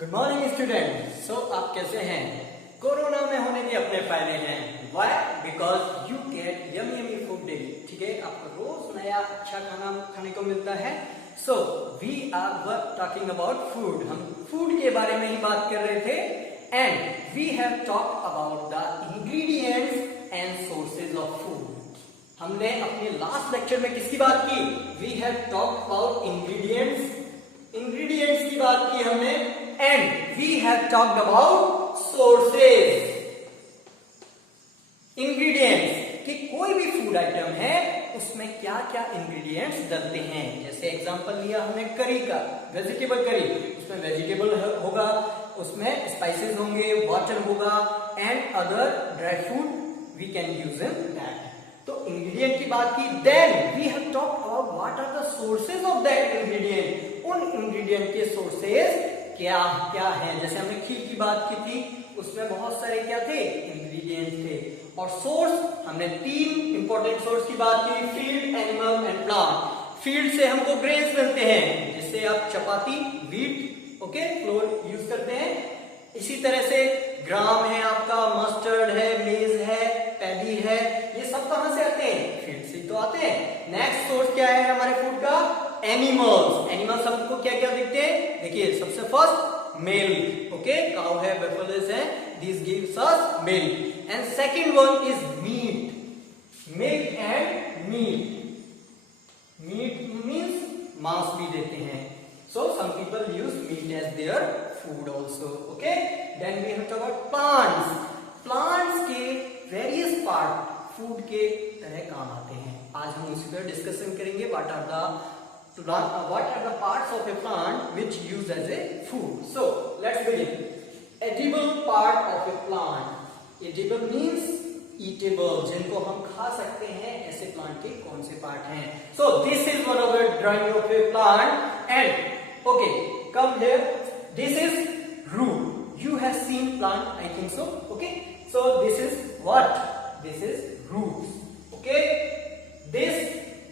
Good morning student. सो आप कैसे हैं? कोरोना में होने के अपने फायदे हैं। Why? Because you get yummy yummy food daily. ठीक है, आपको रोज नया अच्छा खाना खाने को मिलता है। So we are talking about food. हम फूड के बारे में ही बात कर रहे थे and we have talk about the ingredients and sources of food. हमने अपने लास्ट लेक्चर में किसकी बात की? We have talk about ingredients की बात की हमने and we have talked about sources. Ingredients कि कोई भी फूड आइटम है उसमें क्या क्या इंग्रेडिएंट्स डलते हैं। जैसे एग्जांपल लिया हमने करी का, वेजिटेबल करी, उसमें वेजिटेबल होगा, उसमें स्पाइसेस होंगे, वाटर होगा and other dry fruit we can use in that. तो इंग्रेडिएंट की बात की, then we have talked about what are the sources of that ingredient. उन इंग्रेडिएंट के सोर्सेज क्या क्या है। जैसे हमने खीर की बात की थी, उसमें बहुत सारे क्या थे? इंग्रेडिएंट थे। और सोर्स हमने 3 इंपॉर्टेंट सोर्स की बात की, field, animal and plant. Field से हमको ग्रेन्स मिलते हैं, जिससे आप चपाती, व्हीट, ओके, फ्लोर यूज करते हैं। इसी तरह से ग्राम है आपका, मस्टर्ड है, मेज है, पैडी है, ये सब कहां से आते हैं? फील्ड से तो आते हैं। नेक्स्ट सोर्स क्या है हमारे फूड का? एनिमल्स। एनिमल्स हमको क्या क्या दिखते हैं? देखिए, सबसे फर्स्ट मिल्क, ओके, काउ है, बफेलोज है, this gives us milk. And second one is meat, milk and meat. Meat means मांस भी देते हैं। So some people use meat as their food also. Okay. Then we have to about plants. Plants के various part food के तरह काम आते हैं। आज हम उसी पर डिस्कशन करेंगे। What are the parts of a plant which used as a food? So let's begin. Edible part of a plant. Edible means eatable, जिनको हम खा सकते हैं। ऐसे प्लांट के कौन से पार्ट हैं? So this is one of the drawing of a plant and okay, come here. This is root. You have seen plant, I think so. Okay. So this is what? This is roots. Okay. This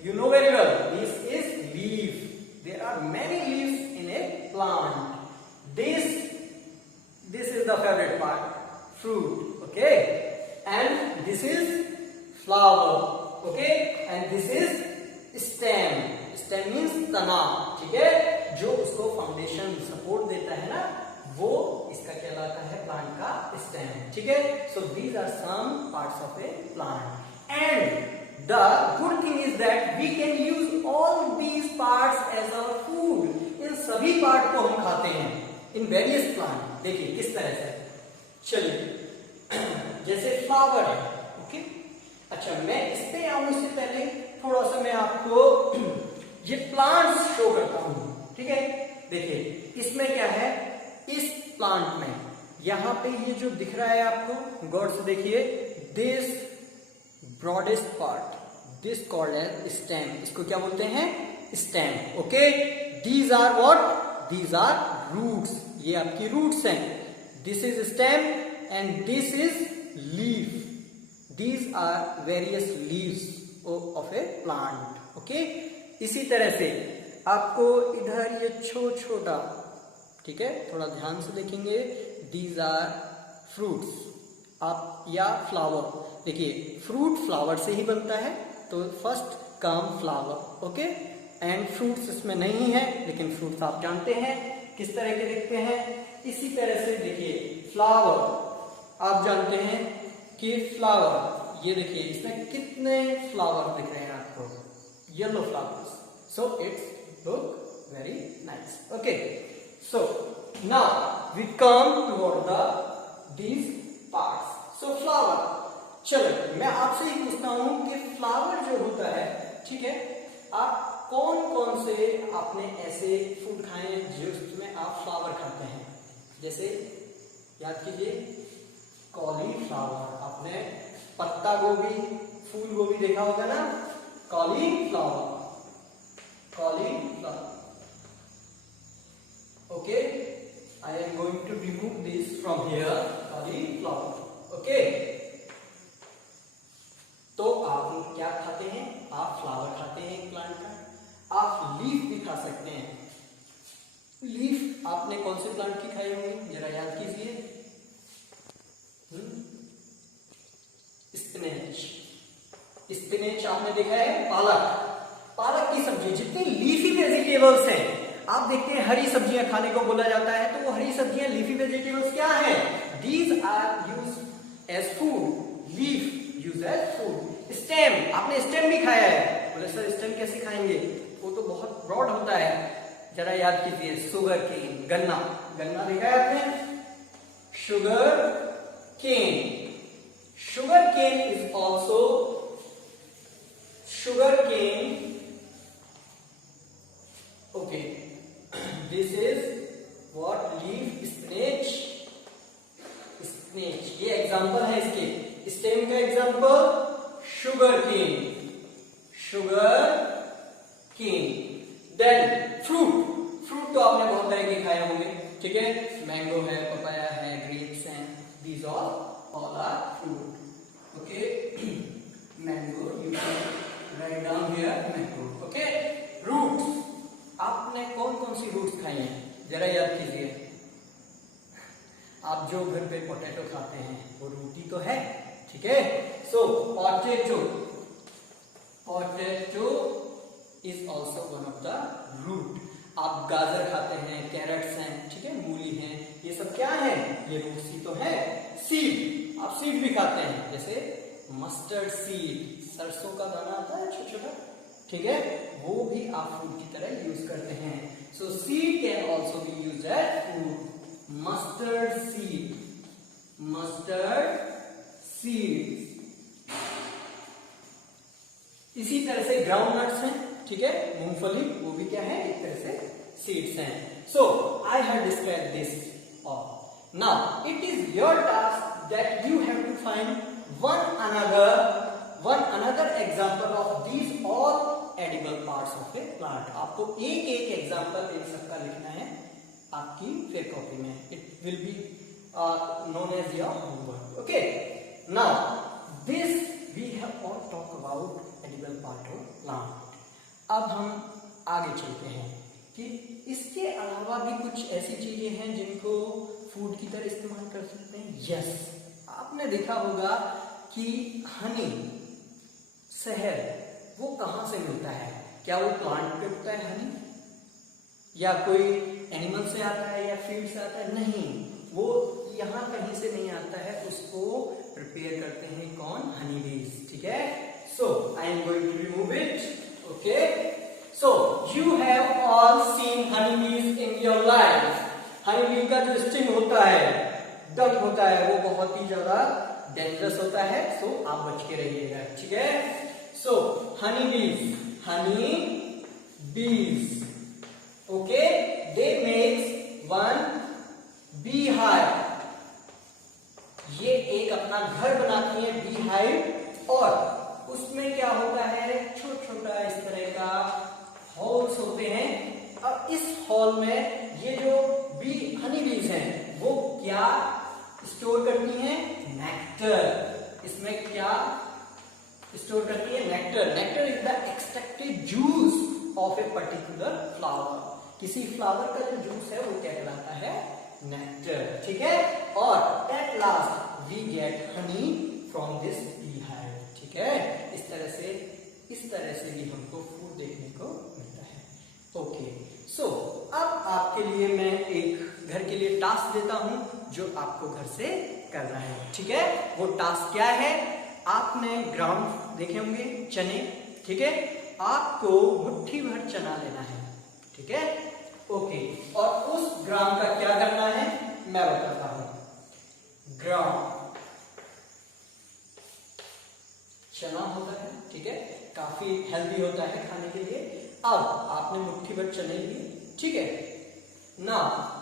you know very well. This is leaf. There are many leaves in a plant. This is the favorite part, fruit. Okay. And this is flower. Okay. And this is stem. Stem means तना. ठीक है, जो उसको foundation support देता है ना, वो इसका कहलाता है प्लांट का स्टेम। ठीक है, so these are some parts of a plant and the good thing is that we can use all these parts as our food. इन सभी पार्ट को हम खाते हैं इन वेरियस प्लांट। देखिए किस तरह से, चलिए जैसे फ्लावर है, ओके। अच्छा, मैं इस पे आऊं इससे पहले थोड़ा सा मैं आपको ये प्लांट्स शो करता हूं। ठीक है, देखिए इसमें क्या है, इस प्लांट में यहां पे ये जो दिख रहा है आपको, गौर से देखिए, this broadest part, this called as stem. इसको क्या बोलते हैं? Stem. Okay, these are what? These are roots. ये आपकी रूट्स हैं। This is stem and this is leaf. These are various leaves of a plant. Okay, इसी तरह से आपको इधर ये छोटा, ठीक है, थोड़ा ध्यान से देखेंगे, दीज आर फ्रूट्स आप या फ्लावर। देखिए फ्रूट फ्लावर से ही बनता है, तो first come flower, okay. And fruits इसमें नहीं है, लेकिन फ्रूट्स आप जानते हैं किस तरह के दिखते हैं। इसी तरह से देखिए फ्लावर, आप जानते हैं कि फ्लावर, ये देखिए इसमें कितने फ्लावर दिख रहे हैं आपको, yellow flowers. So it's look very nice. Okay. So now we come toward these parts. So flower. चलो मैं आपसे ही पूछता हूं कि फ्लावर जो होता है, ठीक है, आप कौन कौन से आपने ऐसे फूड खाए जिसमें आप फ्लावर खाते हैं? जैसे याद कीजिए, कॉलीफ्लावर, आपने पत्ता गोभी, फूल गोभी देखा होगा ना, cauliflower. Cauliflower. Okay, I am going to remove this from here. Cauliflower. Okay. तो आप क्या खाते हैं? आप फ्लावर खाते हैं प्लांट का। आप लीफ भी खा सकते हैं। लीफ आपने कौन से प्लांट की खाई होंगी, जरा याद कीजिए। स्पिनेच, स्पिनेच आपने देखा है, पालक, पालक की सब्जी। जितनी लीफी वेजिटेबल्स हैं, आप देखते हैं हरी सब्जियां खाने को बोला जाता है, तो वो हरी सब्जियां लीफी वेजिटेबल्स क्या है, these are used as food, leaf used as food. Stem, आपने स्टेम भी खाया है, बोले सर स्टेम कैसे खाएंगे, वो तो बहुत ब्रॉड होता है, जरा याद कीजिए। शुगर केन, गन्ना, गन्ना देखा है आपने, sugar cane, sugar cane is also, sugar cane, okay, this is what, leaf spinach, spinach, ये एग्जांपल है इसके। स्टेम का example sugar cane, sugar cane. Then fruit, fruit तो आपने बहुत तरह के खाए होंगे, ठीक है, मैंगो है, पपाया है, ग्रेप्स हैं, these all are fruit. Okay, mango, you can write down here mango. Okay, roots, आपने कौन कौन सी रूट्स खाई हैं, जरा याद कीजिए। आप जो घर पे पोटैटो खाते हैं वो रूट ही तो है, ठीक है। So potato, potato is also one of the root. आप गाजर खाते हैं, कैरेट्स हैं, ठीक है, मूली हैं, ये सब क्या है, ये रूट्स ही तो है। सीड, आप सीड भी खाते हैं, जैसे मस्टर्ड सीड, सरसों का दाना आता है छोटा छोटा, ठीक है, वो भी आप फूड की तरह यूज करते हैं। So seed can also be used as food. Mustard seed, mustard seed. इसी तरह से ग्राउंड नट्स हैं, ठीक है, मूंगफली, वो भी क्या है, एक तरह से सीड्स हैं। So I have described this all. Now it is your task that you have to find one another example of these all edible parts of a plant। आपको एक एक एग्जाम्पल एक सबका लिखना है आपकी फिर कॉपी में। It will be known as your homework। okay, now this we have all talked about edible part of plant। अब हम आगे चलते हैं कि इसके अलावा भी कुछ ऐसी चीजें हैं जिनको फूड की तरह इस्तेमाल कर सकते हैं। यस, आपने देखा होगा कि हनी, शहद, वो कहाँ से मिलता है, क्या वो प्लांट पे उगता है हनी, या कोई एनिमल से आता है या फीड से आता है, नहीं, वो यहाँ कहीं से नहीं आता है, उसको प्रिपेयर करते हैं कौन, हनी बीज, ठीक है। So I am going to remove it. Okay, so you have all seen honey bees in your life. Honey bee का जो स्टिंग होता है, डंक होता है, वो बहुत ही ज्यादा डेंजरस होता है, सो आप बच के रहिएगा, ठीक है। सो हनी बीज, ओके, दे मेक्स वन बी हाइव। ये एक अपना घर बनाती है बी हाइव, और उसमें क्या होता है, छोटा छोटा इस तरह का हॉल्स होते हैं। अब इस हॉल में ये जो हनी बीज हैं वो क्या स्टोर करती हैं, नेक्टर। इसमें क्या स्टोर करती है, nectar. Nectar is the extracted juice of a particular flower. किसी फ्लावर का जो जूस है वो क्या कहलाता है, नेक्टर, ठीक है। और at last we get honey from this bee hive, ठीक है। इस तरह से भी हमको फूड देखने को मिलता है। ओके, सो अब आपके लिए मैं एक घर के लिए टास्क देता हूं जो आपको घर से करना है, ठीक है। वो टास्क क्या है, आपने ग्राम देखे होंगे, चने, ठीक है, आपको मुट्ठी भर चना लेना है, ठीक है। ओके, और उस ग्राम का क्या करना है मैं बताता हूं। ग्राम चना होता है, ठीक है, काफी हेल्दी होता है खाने के लिए। अब आपने मुट्ठी भर चने लिए, ठीक है ना,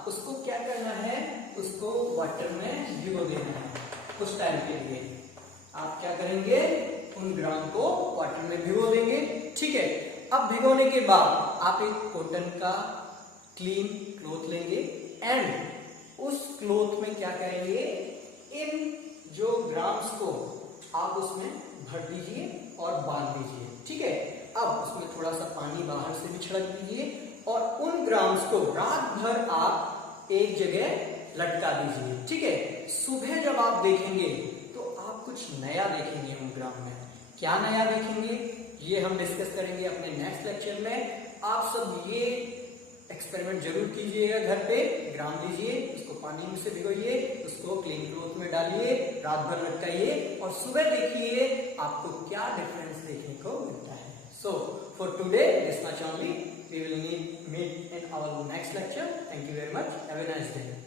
उसको क्या करना है, उसको वाटर में भिगो देना है कुछ टाइम के लिए। आप क्या करेंगे, उन ग्राम को वाटर में भिगो देंगे, ठीक है। अब भिगोने के बाद आप एक कॉटन का क्लीन क्लॉथ लेंगे एंड उस क्लॉथ में क्या करेंगे, इन जो ग्राम्स को आप उसमें भर दीजिए और बांध दीजिए, ठीक है। अब उसमें थोड़ा सा पानी बाहर से भी छिड़क दीजिए और उन ग्राम्स को रात भर आप एक जगह लटका दीजिए, ठीक है। सुबह जब आप देखेंगे तो आप कुछ नया देखेंगे होमोग्राम में। क्या नया देखेंगे ये हम डिस्कस करेंगे अपने नेक्स्ट लेक्चर में। आप सब ये एक्सपेरिमेंट जरूर कीजिएगा, घर पे ग्राम दीजिए, उसको पानी में से भिगोइए, उसको क्लीन क्लॉथ में डालिए, रात भर लटकाइए और सुबह देखिए आपको क्या डिफरेंस देखने को मिलता है। So for today this much only, we will meet in our next lecture. Thank you very much. Have a nice day.